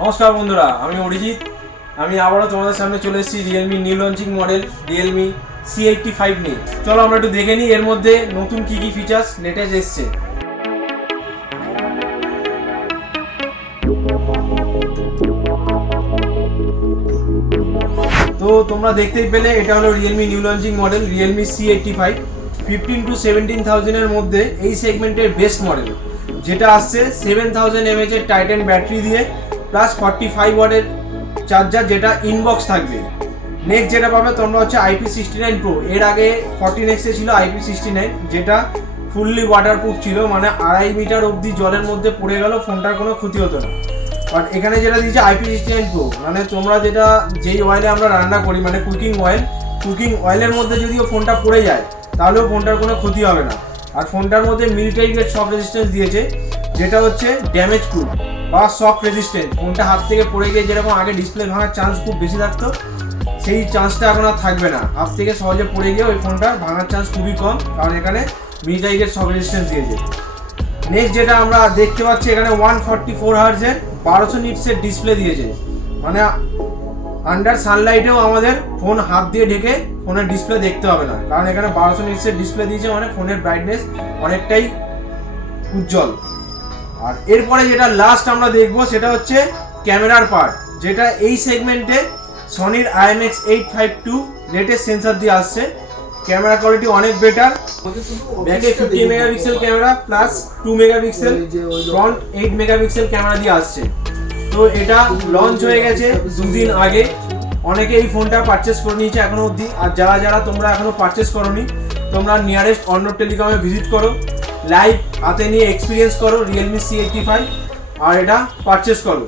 নমস্কার বন্ধুরা, আমি অরিজিৎ। আমি আবারও তোমাদের সামনে চলে এসেছি Realme new launching model Realme C85 নিয়ে। চলো আমরা একটু দেখে নিই এর মধ্যে নতুন কী কী ফিচার্স লেটেস্ট এসছে। তো তোমরা দেখতেই পেলে এটা হলো Realme new launching model Realme C85। 15 to 17,000 এর মধ্যে এই সেগমেন্টের বেস্ট মডেল, যেটা আসছে 7000 mAh এর টাইটান ব্যাটারি দিয়ে প্লাস 45 ওয়াটের চার্জার, যেটা ইনবক্স থাকবে। নেক্সট যেটা পাবে তোমরা হচ্ছে IP69 Pro। এর আগে 14X এ ছিল IP69, যেটা ফুললি ওয়াটারপ্রুফ ছিল, মানে 2.5 মিটার অবধি জলের মধ্যে পড়ে গেল ফোনটার কোনো ক্ষতি হতো না। বাট এখানে যেটা দিয়েছে IP69 Pro, মানে তোমরা যেই অয়েলে আমরা রান্না করি, মানে কুকিং অয়েলের মধ্যে যদিও ফোনটা পড়ে যায় তাহলেও ফোনটার কোনো ক্ষতি হবে না। আর ফোনটার মধ্যে মিলিটারি গ্রেড শক রেজিস্ট্যান্স দিয়েছে, যেটা হচ্ছে ড্যামেজ প্রুফ বা শক রেজিস্ট্যান্ট। ফোনটা হাত থেকে পড়ে গিয়ে যেরকম আগে ডিসপ্লে ভাঙার চান্স খুব বেশি থাকতো, সেই চান্সটা এখন আর থাকবে না। হাত থেকে সহজে পড়ে গিয়ে ওই ফোনটা ভাঙার চান্স খুবই কম, কারণ এখানে মিলিটারি গ্রেড শক রেজিস্ট্যান্স দিয়েছে। নেক্সট যেটা আমরা দেখতে পাচ্ছি, এখানে 144 হার্জের 1200 নিটসের ডিসপ্লে দিয়েছে, মানে আন্ডার সানলাইটেও আমাদের ফোন হাত দিয়ে ঢেকে ফোনের ডিসপ্লে দেখতে হবে না, কারণ এখানে 1200 নিটসের ডিসপ্লে দিয়েছে, মানে ফোনের ব্রাইটনেস অনেকটাই উজ্জ্বল। আর এরপরে যেটা লাস্ট আমরা দেখবো সেটা হচ্ছে ক্যামেরার পার্ট, যেটা এই সেগমেন্টে সনির IMX852 লেটেস্ট সেন্সর দিয়ে আসছে। ক্যামেরা কোয়ালিটি অনেক বেটার। ব্যাকে 50 megapixel camera plus 2 megapixel front 8 megapixel camera দিয়ে আসছে। তো এটা লঞ্চ হয়ে গেছে দুদিন আগে, অনেকে এই ফোনটা পারচেস করে নিয়েছে এখনো অবধি। আর যারা তোমরা এখনো পারচেস করোনি, তোমরা নিয়ারেস্ট অর্ণব টেলিকমে ভিজিট করো, লাইভ হাতে নিয়ে এক্সপিরিয়েন্স করো রিয়েলমি C85 আর এটা পারচেস করো।